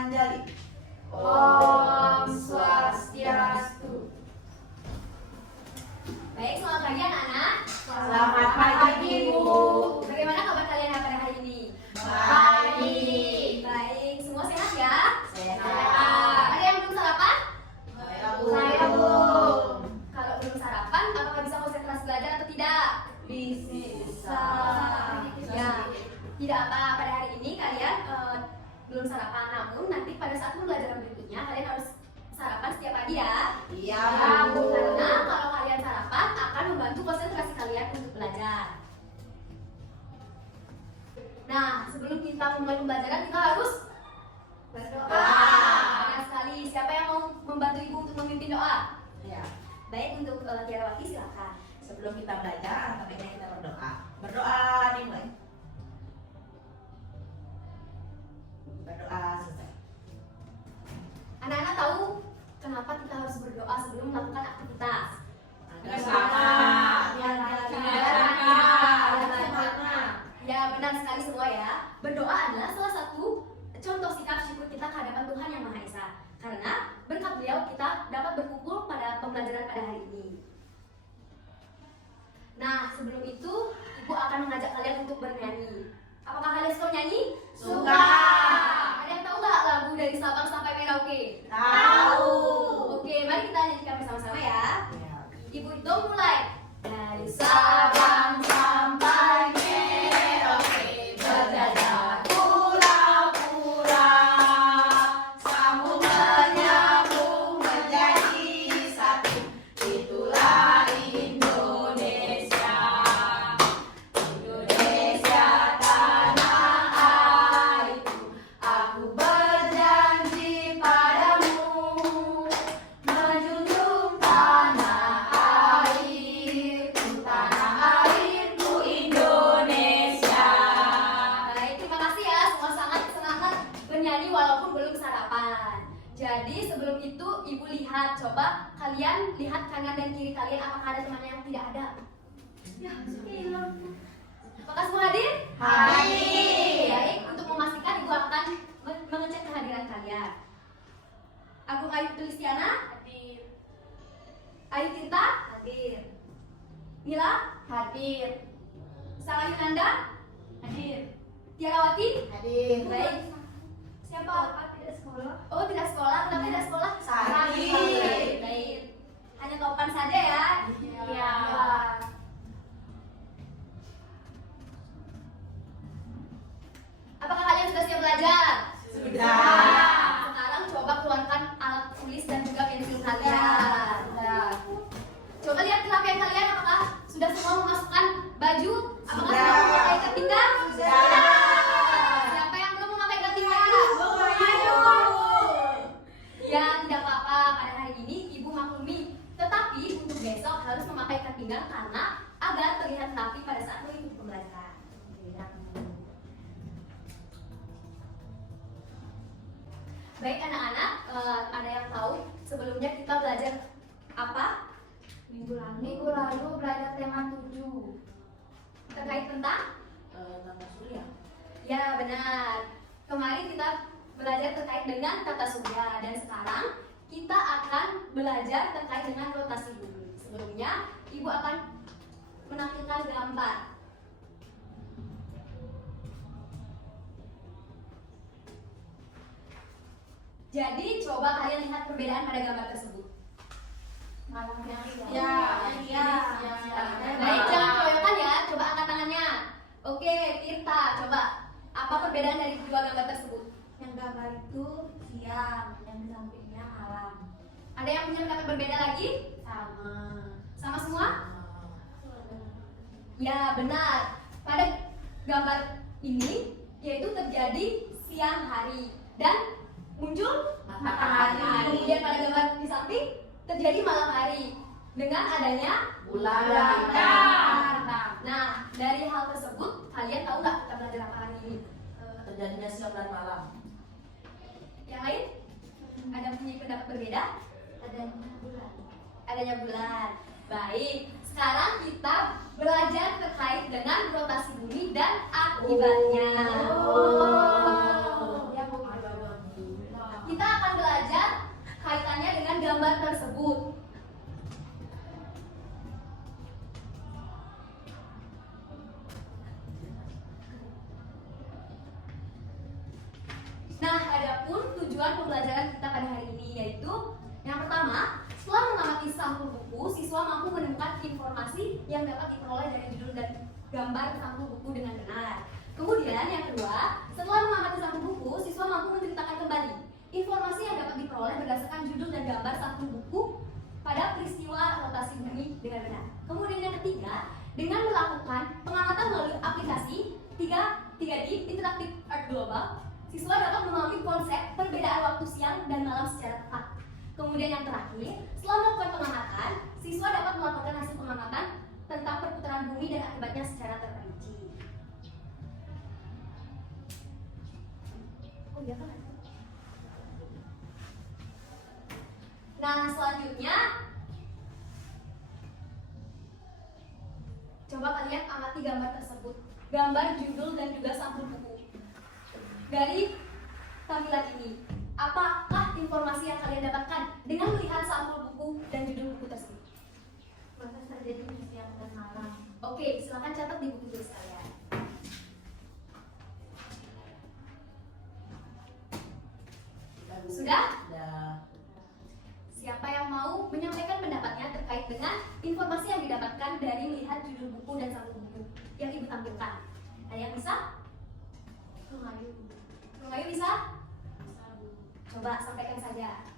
menganjali. Om Swastiastu. Baik, selamat pagi anak-anak. Selamat pagi, Bu. Bagaimana kabar kalian pada hari ini? Baik. Baik, semua sehat ya? Sehat. Ada yang belum sarapan? Saya, Bu. Saya belum. Kalau belum sarapan, apakah bisa konsentrasi belajar atau tidak? Bisa. Ya, tidak apa. Pada hari ini kalian belum sarapan, namun nanti pada saat pembelajaran berikutnya kalian harus sarapan setiap pagi ya. Iya, Bu. Bu. Karena kalau kalian sarapan akan membantu konsentrasi kalian untuk belajar. Nah, sebelum kita mulai pembelajaran kita harus berdoa. Banyak sekali. Siapa yang mau membantu Ibu untuk memimpin doa? Ya. Baik, untuk Tiarawati silakan. Sebelum kita belajar, baiknya kita berdoa. Berdoa dimulai. Berdoa selesai. Anak-anak tahu kenapa kita harus berdoa sebelum melakukan aktivitas? Agar semangat. Ya, benar sekali semua ya. Berdoa adalah salah satu contoh sikap syukur kita kehadapan Tuhan Yang Maha Esa. Karena berkat beliau kita dapat berkumpul pada pembelajaran pada hari ini. Nah, sebelum itu Ibu akan mengajak kalian untuk bernyanyi. Apakah kalian suka nyanyi? Suka. Ada yang tahu nggak lagu dari Sabang sampai Merauke? Tahu. Oke, mari kita nyanyikan bersama-sama ya. Ya. Ibu itu mulai. Dari Sabang sampai Merauke berjajah pulau-pulau, sambung menyambung menjadi satu. Itulah Indonesia. Indonesia tanah airku. Aku berjanji padamu, menjunjung tanah airku, Indonesia. Baik, terima kasih ya. Semua sangat semangat bernyanyi walaupun belum sarapan. Jadi sebelum itu Ibu lihat, coba kalian lihat kanan dan kiri kalian apakah ada temannya yang tidak ada. Ya, hilang. Apakah semua hadir? Hadir. Baik, untuk memastikan Ibu akan mengecek kehadiran kalian. Agung Ayu Tulistiana? Hadir. Ayu Tirta? Hadir. Mila? Hadir. Sala Yunanda? Hadir. Tiarawati? Hadir. Baik. Siapa? Tidak sekolah. Oh, tidak sekolah. Kenapa tidak sekolah? Sakit. Baik. Hanya topan saja ya. Iya. Apakah kalian sudah siap belajar? Sudah. Sekarang coba keluarkan alat tulis dan juga pensil kalian. Coba lihat ke laptop kalian apakah sudah semua memasukkan baju? Apakah Sudah. sudah memakai ikat pinggang? Sudah. Siapa yang belum memakai ikat pinggang? Ayo. Ya, tidak apa-apa. Pada hari ini Ibu maklumi. Tetapi untuk besok harus memakai ikat pinggang karena agar terlihat rapi pada saat mengikuti pembelajaran. Baik anak-anak, ada yang tahu sebelumnya kita belajar apa? Minggu lalu belajar tema 7 terkait tentang? Tata surya. Ya benar. Kemarin kita belajar terkait dengan tata surya dan sekarang kita akan belajar terkait dengan rotasi bumi. Sebelumnya Ibu akan menampilkan gambar. Jadi coba kalian lihat perbedaan pada gambar tersebut. Ya. Baik, jangan keroyokan ya. Coba angkat tangannya. Oke, Tirta, coba. Apa perbedaan dari kedua gambar tersebut? Yang gambar itu siang, yang di sampingnya malam. Ada yang punya pendapat berbeda lagi? Sama. Sama semua? Ya, benar. Pada gambar ini yaitu terjadi siang hari dan muncul Matahari. Kemudian pada gambar di samping terjadi malam hari dengan adanya Bulan bintang. Nah, dari hal tersebut kalian tahu nggak kita belajar apa hari ini? terjadinya siang dan malam. Yang lain? Ada punya pendapat berbeda? Adanya bulan. Adanya bulan. Baik, sekarang kita belajar terkait dengan rotasi bumi dan akibatnya. Ya, Bu. gambar tersebut. Nah, adapun tujuan pembelajaran kita pada hari ini yaitu yang pertama, setelah mengamati sampul buku, siswa mampu menemukan informasi yang dapat diperoleh dari judul dan gambar sampul buku dengan benar. Kemudian yang kedua, setelah mengamati sampul buku, siswa mampu menceritakan kembali informasi yang dapat diperoleh berdasarkan judul dan gambar sampul buku pada peristiwa rotasi bumi dengan benar. Kemudian yang ketiga, dengan melakukan pengamatan melalui aplikasi 3D Interactive Art Global, siswa dapat memahami konsep perbedaan waktu siang dan malam secara tepat. Kemudian yang terakhir, setelah melakukan pengamatan, siswa dapat melaporkan hasil pengamatan tentang perputaran bumi dan akibatnya secara terperinci. Oh iya kan? Nah, selanjutnya coba kalian amati gambar tersebut. Gambar, judul, dan juga sampul buku. Dari tampilan ini, apakah informasi yang kalian dapatkan dengan melihat sampul buku dan judul buku tersebut? Proses terjadi di siang dan malam. Oke, silakan catat di buku tulis kalian. Sudah? Sudah. Siapa yang mau menyampaikan pendapatnya terkait dengan informasi yang didapatkan dari melihat judul buku dan sampul buku yang ibu tampilkan? Ada yang bisa? Pengayu. Ayo bisa? Coba sampaikan saja.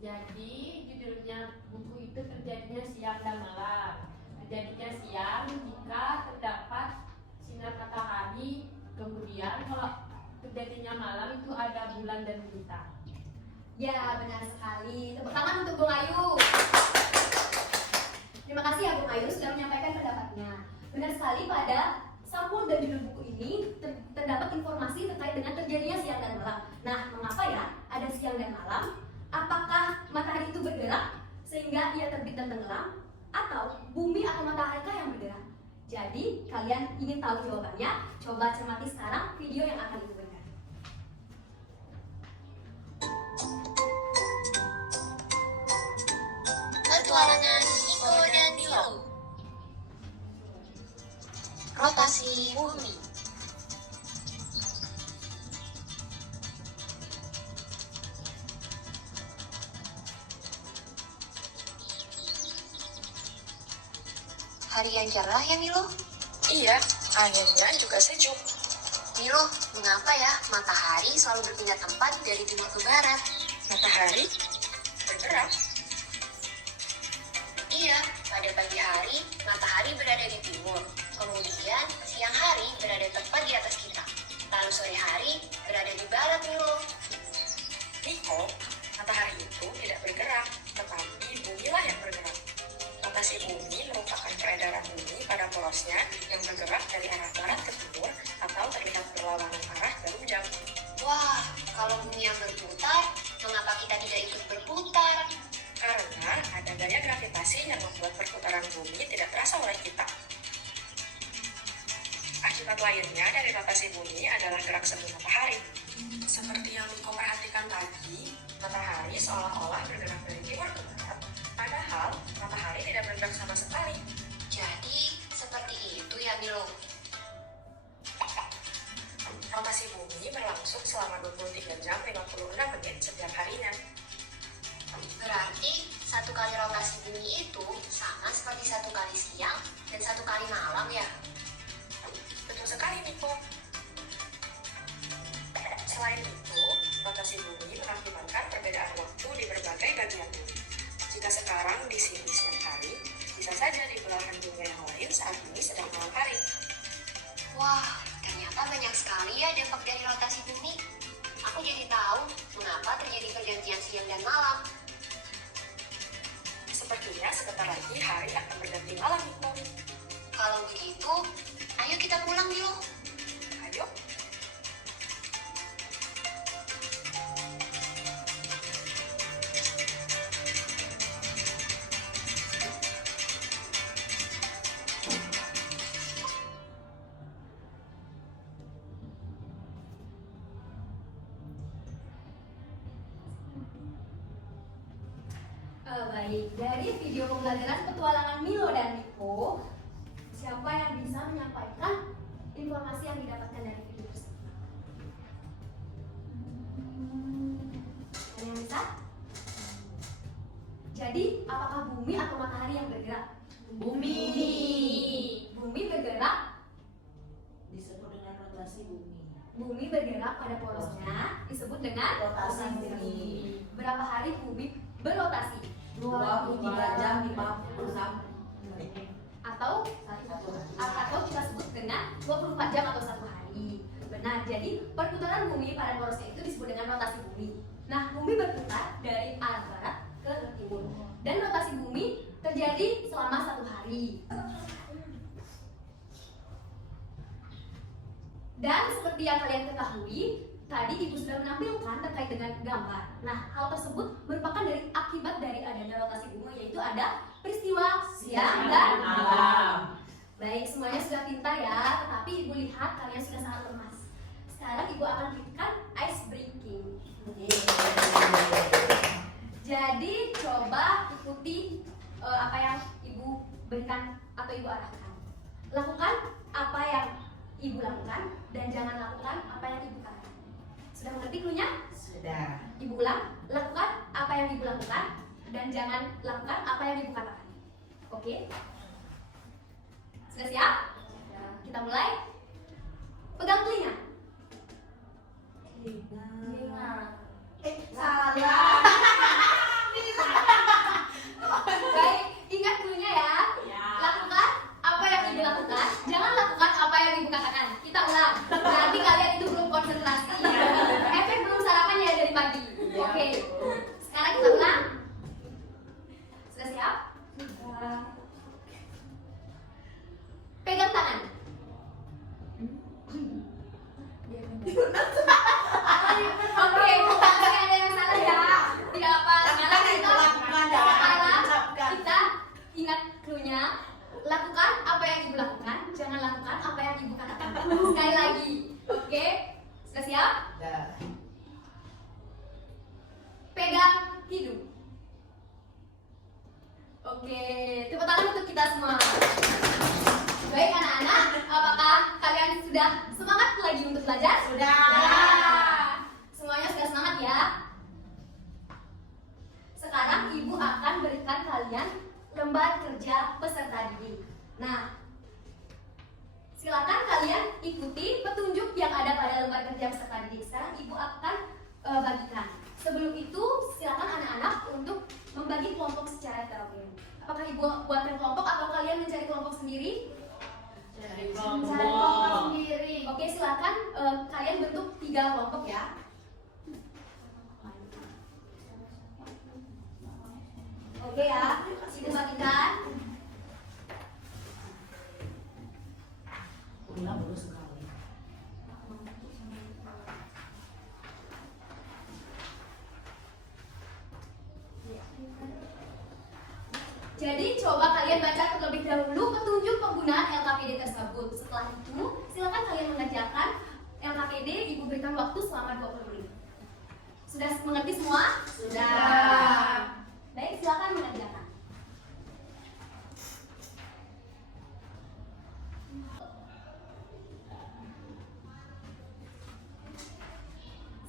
Jadi judulnya buku itu terjadinya siang dan malam. Terjadinya siang jika terdapat sinar matahari, kemudian kalau terjadinya malam itu ada bulan dan bintang. Ya, benar sekali. Tepuk tangan untuk Bung Ayu. Terima kasih ya Bung Ayu sudah menyampaikan pendapatnya. Benar sekali, pada sampul dan judul buku ini terdapat informasi terkait dengan terjadinya siang dan malam. Nah, mengapa ya ada siang dan malam? Apakah matahari itu bergerak sehingga ia terbit dan tenggelam? Atau bumi atau matahari kah yang bergerak? Jadi, kalian ingin tahu jawabannya? Coba cermati sekarang video yang akan ibu berikan. Petualangan Iko dan Nilo. Rotasi bumi. Hari yang cerah ya Milo? Iya, anginnya juga sejuk. Milo, mengapa ya matahari selalu berpindah tempat dari timur ke barat? Matahari bergerak. Iya, pada pagi hari matahari berada di timur, kemudian siang hari berada tepat di atas kita, lalu sore hari berada di barat Milo. Niko, matahari itu tidak bergerak, tetapi bumilah yang bergerak. Rotasi bumi merupakan peredaran bumi pada porosnya yang bergerak dari arah barat ke timur atau terlihat berlawanan arah jarum jam. Wah, kalau bumi yang berputar, mengapa kita tidak ikut berputar? Karena ada gaya gravitasi yang membuat perputaran bumi tidak terasa oleh kita. Akibat lainnya dari rotasi bumi adalah gerak semu matahari. Seperti yang Niko perhatikan tadi, matahari seolah-olah bergerak dari timur ke barat, padahal matahari tidak bergerak sama sekali. Jadi, seperti itu ya Milo. Rotasi bumi berlangsung selama 23 jam 56 menit setiap harinya. Berarti, satu kali rotasi bumi itu sama seperti satu kali siang dan satu kali malam ya? Betul sekali, Niko. Selain itu, rotasi bumi mengakibatkan perbedaan waktu di berbagai bagian bumi. Jika sekarang di sini siang hari, bisa saja di belahan dunia yang lain saat ini sedang malam hari. Wah, ternyata banyak sekali ya dampak dari rotasi bumi. Aku jadi tahu mengapa terjadi pergantian siang dan malam. Sepertinya sebentar lagi hari akan berganti malam, Niko. Kalau begitu, ayo kita pulang yuk. Ayo. Dari video pembelajaran petualangan Milo dan Miko, siapa yang bisa menyampaikan informasi yang didapatkan dari video tersebut? Ada yang bisa? Jadi, apakah bumi atau matahari yang bergerak? Bumi. Bumi bergerak, Disebut dengan rotasi bumi. bumi bergerak pada porosnya disebut dengan Rotasi bumi. Berapa hari bumi berrotasi? 23 jam 56 menit. Atau kita sebut dengan 24 jam atau 1 hari. Benar, jadi perputaran bumi pada porosnya itu disebut dengan rotasi bumi. Nah, bumi berputar dari arah barat ke timur. Dan rotasi bumi terjadi selama 1 hari. Dan seperti yang kalian ketahui, tadi Ibu sudah menampilkan terkait dengan gambar. Nah, hal tersebut merupakan dari akibat dari adanya rotasi bumi, yaitu ada peristiwa siang dan malam. Baik, semuanya sudah pintar ya, tetapi Ibu lihat kalian sudah sangat lemas. Sekarang Ibu akan berikan ice breaking. Jadi coba ikuti apa yang Ibu berikan atau Ibu arahkan. Lakukan apa yang Ibu lakukan dan jangan lakukan apa yang Ibu katakan. Sudah mengerti cluenya? Sudah. Ibu ulang, lakukan apa yang Ibu lakukan dan jangan lakukan apa yang Ibu katakan. Oke? Sudah siap? Kita mulai. Pegang telinga. Salah. Baik, ingat cluenya ya. Lakukan apa yang Ibu lakukan, jangan lakukan apa yang Ibu katakan. Kita ulang. Nanti kalian itu belum konsentrasi. Efek belum sarapan ya dari pagi. Oke. Sekarang kita ulang. Sudah siap? Pegang tangan. Oke, tidak ada yang salah ya. Tidak apa. Sekarang kita kita ingat cluenya. Lakukan apa yang Ibu lakukan, jangan lakukan apa yang Ibu katakan. Sekali lagi. Oke? Sudah siap? Sudah. Pegang hidung. Oke, tepuk tangan untuk kita semua. Baik anak-anak, apakah kalian sudah semangat lagi untuk belajar? Sudah. Semuanya sudah semangat ya? Sekarang Ibu akan berikan kalian lembar kerja peserta didik. Nah, silakan kalian ikuti petunjuk yang ada pada lembar kerja peserta didik. Sekarang Ibu akan bagikan. Sebelum itu, silakan anak-anak untuk membagi kelompok secara heterogen. Apakah Ibu buatkan kelompok atau kalian mencari kelompok sendiri? Dari Kelompok kelompok. sendiri. Oke, silakan kalian bentuk 3 kelompok ya. Oke ya, Ibu bagikan. Ulang baru sekali. Jadi coba kalian baca terlebih dahulu petunjuk penggunaan LKPD tersebut. Setelah itu, silakan kalian mengerjakan LKPD. Ibu berikan waktu selama 20 menit. Sudah mengerti semua? Sudah. Baik, silakan mengerjakan.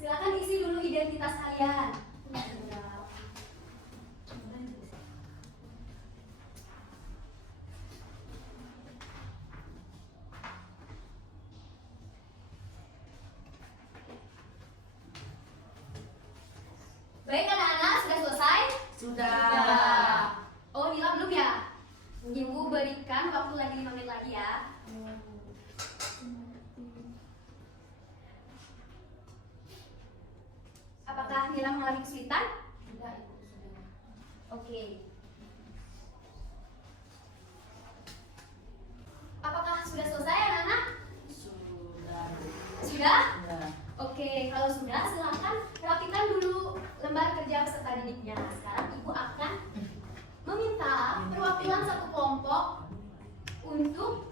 Silakan isi dulu identitas kalian. Baik anak-anak, sudah selesai? Sudah. Oh, Nila belum ya? Ibu berikan waktu lagi 5 menit lagi ya. Apakah Nila mengalami kesulitan? Tidak, Ibu sudah. Oke. Apakah sudah selesai anak-anak? Sudah. Sudah? Sudah. Oke, kalau sudah silakan rapikan dulu lembar kerja peserta didiknya. Sekarang Ibu akan meminta perwakilan satu kelompok untuk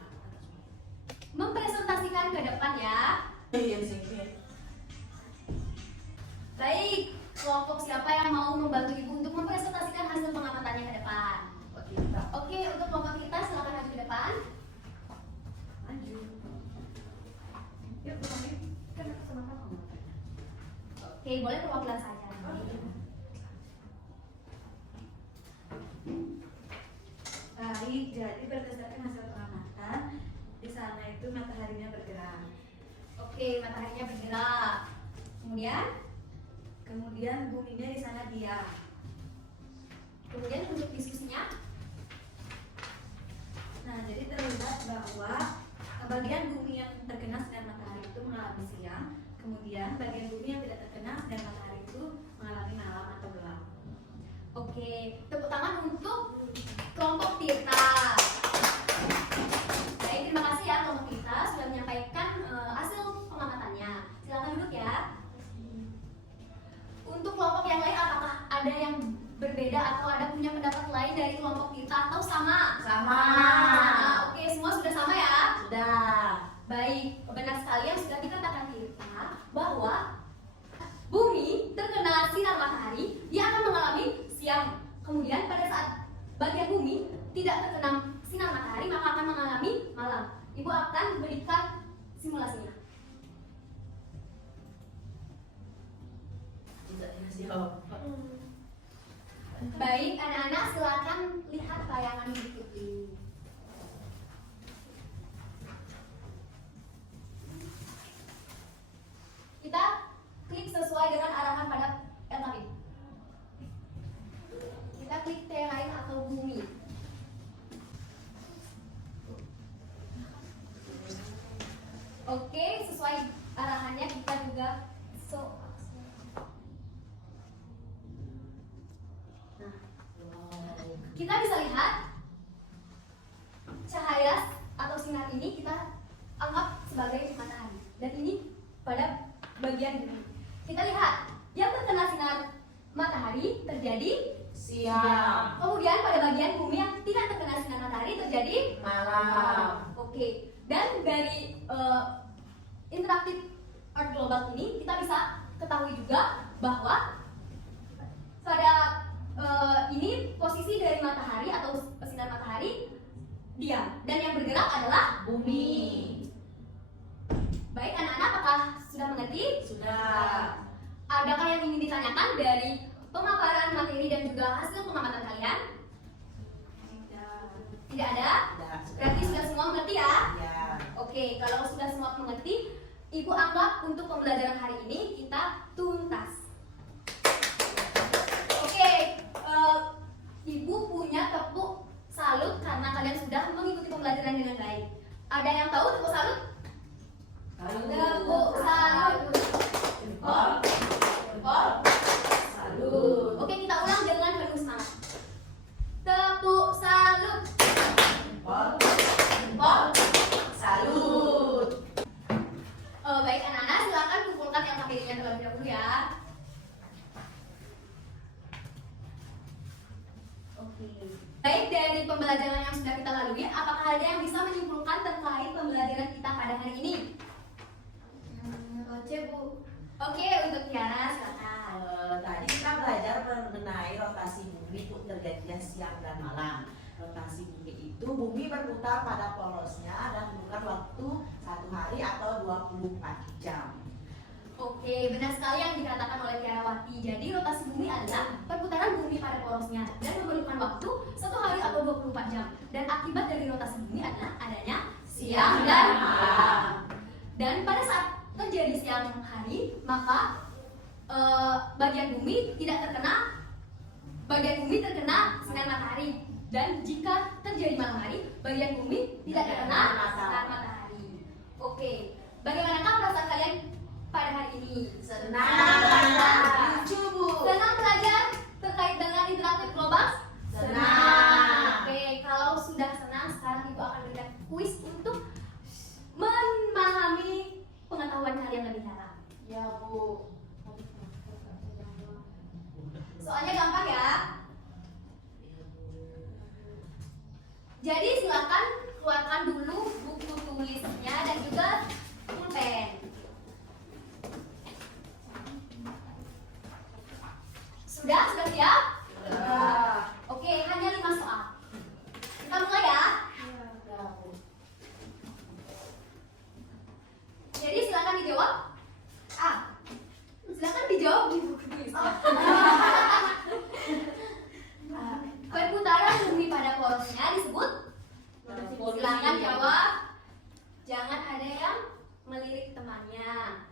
mempresentasikan ke depan ya. Yang singkat. Baik, kelompok siapa yang mau membantu ibu untuk mempresentasikan hasil pengamatannya ke depan? Oke, untuk kelompok kita silakan maju ke depan. Oke, boleh perwakilan saja. Baik, jadi berdasarkan hasil pengamatan, di sana itu mataharinya bergerak. Oke, mataharinya bergerak. Kemudian buminya di sana diam. Kemudian untuk diskusinya, Nah, jadi terlihat bahwa bagian bumi yang terkena sinar matahari itu mengalami siang, kemudian bagian bumi yang tidak terkena sinar matahari itu mengalami malam atau gelap. oke, tepuk tangan untuk kelompok Tirta. Baik, terima kasih ya kelompok Tirta sudah menyampaikan hasil pengamatannya. Silakan duduk ya. Untuk kelompok yang lain, apakah ada yang berbeda atau ada punya pendapat lain dari kelompok Tirta atau sama? Sama. Oke, semua sudah sama ya? Sudah. Baik, benar sekali yang sudah dikatakan Tirta bahwa bumi terkena sinar matahari, dia akan mengalami siang. Kemudian pada saat bagian bumi tidak terkena sinar matahari, maka akan mengalami malam. Ibu akan berikan simulasinya. Baik, anak-anak silakan lihat tayangan berikut ini. Kita klik sesuai dengan arahan pada LKP. Kita klik terain atau bumi. Oke, sesuai arahannya kita juga kita bisa lihat cahaya atau sinar ini kita anggap sebagai matahari, dan ini pada bagian bumi. Kita lihat yang terkena sinar matahari terjadi Siang. kemudian pada bagian bumi yang tidak terkena sinar matahari terjadi Malam. Oke, dan dari interaktif art global ini kita bisa ketahui juga bahwa pada ini posisi dari matahari atau sinar matahari diam, dan yang bergerak adalah Bumi. Baik anak-anak, apakah sudah mengerti? Sudah. Adakah yang ingin ditanyakan dari pemaparan materi dan juga hasil pengamatan kalian? Tidak ada? Sudah. Berarti sudah semua mengerti ya? Ya. Oke, kalau sudah semua mengerti, Ibu anggap untuk pembelajaran hari ini kita tuntas. Oke, Ibu punya tepuk salut karena kalian sudah mengikuti pembelajaran dengan baik. Ada yang tahu tepuk salut? Tepuk salut. Jempol. Jempol. Salut. Oke, kita ulang dengan penuh semangat. Tepuk salut. Jempol. Jempol. Salut. Baik anak-anak, silakan kumpulkan LKPD-nya terlebih dahulu ya. Oke. Baik, dari pembelajaran yang sudah kita lalui, apakah ada yang bisa menyimpulkan terkait pembelajaran kita pada hari ini? Oce Bu. Oke, untuk Tiara silakan. Tadi kita belajar mengenai rotasi bumi untuk terjadinya siang dan malam. Rotasi bumi itu bumi berputar pada porosnya dan bukan waktu 1 hari atau 24 jam. Oke, benar sekali yang dikatakan oleh Tiara Wati. Jadi rotasi bumi adalah perputaran bumi pada porosnya dan memerlukan waktu 1 hari atau 24 jam. Dan akibat dari rotasi bumi adalah adanya siang dan malam. Dan pada saat terjadi siang hari, maka bagian bumi terkena sinar matahari. Dan jika terjadi malam hari, bagian bumi tidak terkena sinar matahari. Oke, bagaimanakah perasaan kalian pada hari ini? Senang. Lucu, Bu. Senang belajar terkait dengan interaktif global? Senang. Oke, kalau sudah senang, sekarang Ibu akan berikan kuis untuk memahami pengetahuan kalian lebih dalam. Ya Bu. Soalnya gampang ya. Jadi silakan keluarkan dulu buku tulisnya dan juga pulpen. disebut? Silakan jawab. Jangan ada yang melirik temannya.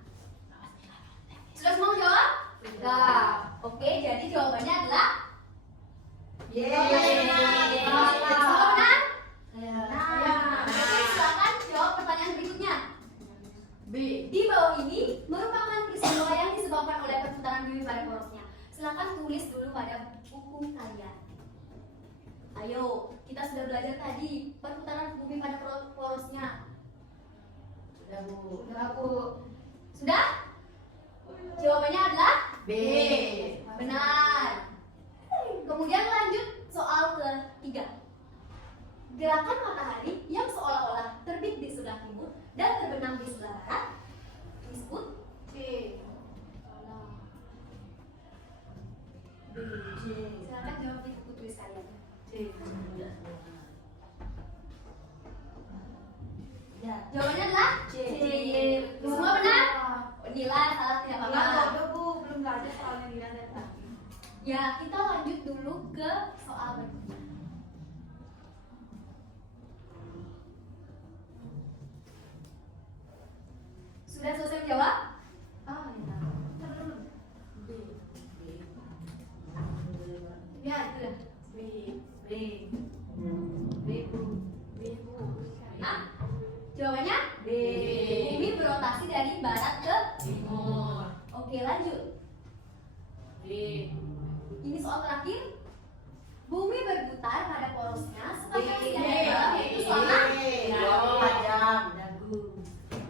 Sudah semua jawab? Sudah. Oke, jadi jawabannya adalah Semua benar? Oke, silakan jawab pertanyaan berikutnya. Di bawah ini merupakan peristiwa yang disebabkan oleh perputaran bumi pada porosnya. Silakan tulis dulu pada buku kalian. Ayo, kita sudah belajar tadi perputaran bumi pada porosnya. Sudah Bu. Sudah, Bu. Sudah? Jawabannya adalah B. benar. Kemudian lanjut soal ketiga. Gerakan matahari yang seolah-olah terbit di sebelah timur dan terbenam di sebelah barat disebut B. Silakan jawab di buku tulis kalian. Ya. Jawabannya adalah C. Semua benar? Nilai salah tidak apa-apa. Belum belajar soalnya Nila dari tadi. Ya, kita lanjut dulu ke soal berikutnya. Sudah selesai menjawab? Ya, sudah. Nah, jawabannya bumi berotasi dari barat ke timur. Oke, lanjut. Ini soal terakhir. Bumi berputar pada porosnya sepanjang siang dan malam yaitu selama. 24 jam.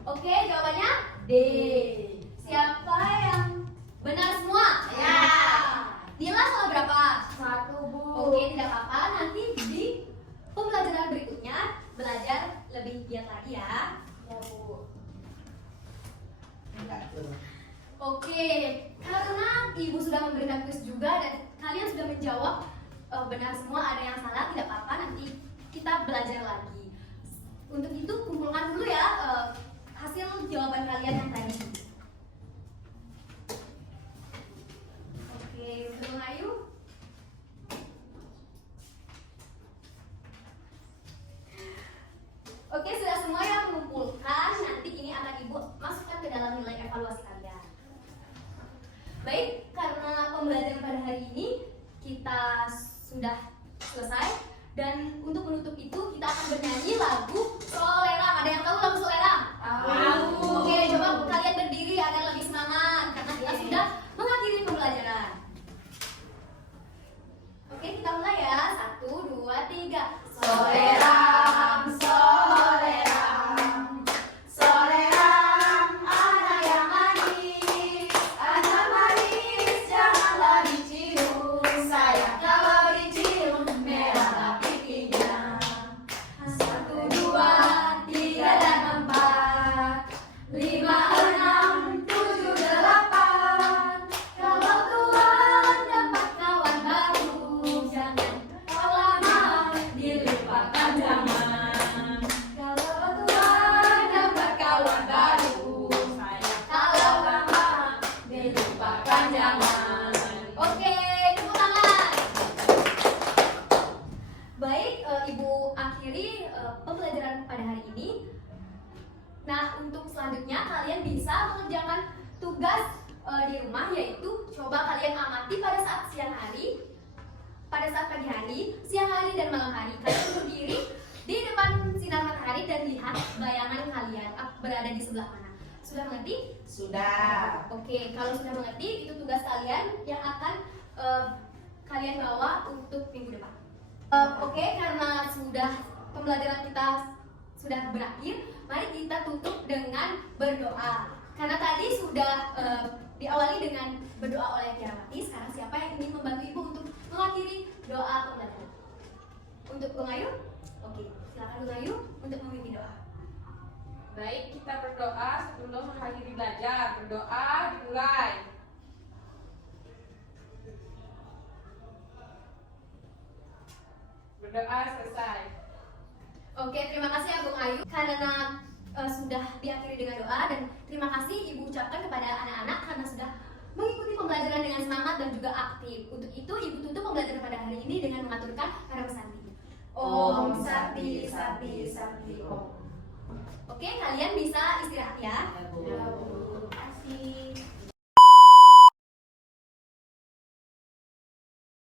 Oke, jawabannya D. Siapa yang benar semua? Ya. Nilai soal berapa? 1 Bu. Oke, tidak apa-apa. Nanti di pembelajaran berikutnya belajar lebih giat lagi ya. Ya Bu. Enggak tuh. Oke, karena ibu sudah memberikan kuis juga dan kalian sudah menjawab benar semua, ada yang salah, tidak apa-apa, nanti kita belajar lagi. Untuk itu kumpulkan dulu ya hasil jawaban kalian yang tadi. Oke, untuk Ayu. Oke, sudah semua yang mengumpulkan, nanti ini akan ibu masukkan ke dalam nilai evaluasi kalian. Baik, karena pembelajaran pada hari ini kita sudah selesai dan untuk menutup itu kita akan bernyanyi lagu Solerang. Ada yang tahu lagu Solerang? Oke, coba kalian berdiri agar lebih semangat karena kita sudah mengakhiri pembelajaran. Oke, kita mulai ya. 1, 2, 3. Solerang, solerang, solerang, anak yang manis, anak manis, janganlah dicium, sayang kalau dicium, merah pipinya. 1, 2, 3 dan 4, 5, 6, 7, 8. Kalau Tuhan dapat kawan baru, jangan kau lama dilupakan zaman. Kalau Tuhan dapat kawan baru, kalau lama dilupakan zaman. Oke, tepuk tangan. Baik, Ibu akhiri pembelajaran pada hari ini. Nah, untuk selanjutnya kalian bisa mengerjakan tugas di rumah, yaitu coba kalian amati pada saat siang hari, pada saat pagi hari, siang hari dan malam hari. Kalian berdiri di depan sinar matahari dan lihat bayangan kalian berada di sebelah mana. Sudah mengerti? Sudah. Oke, kalau sudah mengerti, itu tugas kalian yang akan kalian bawa untuk minggu depan. Oke, karena sudah pembelajaran kita sudah berakhir, mari kita tutup dengan berdoa. Karena tadi sudah diawali dengan berdoa oleh Kiramati. Sekarang siapa yang ingin membantu ibu untuk mengakhiri doa pembelajaran? Untuk Bung Ayu? Oke, silakan Bung Ayu untuk memimpin doa. Baik, kita berdoa sebelum mengakhiri belajar. Berdoa dimulai. Berdoa selesai. Oke, terima kasih ya Bung Ayu karena sudah diakhiri dengan doa, dan terima kasih Ibu ucapkan kepada anak-anak karena sudah mengikuti pembelajaran dengan semangat dan juga aktif. Untuk itu Ibu tutup pembelajaran pada hari ini dengan mengaturkan para pesanti. Om Sakti Sakti Sakti Om. Oke, kalian bisa istirahat ya. Ya, Bu.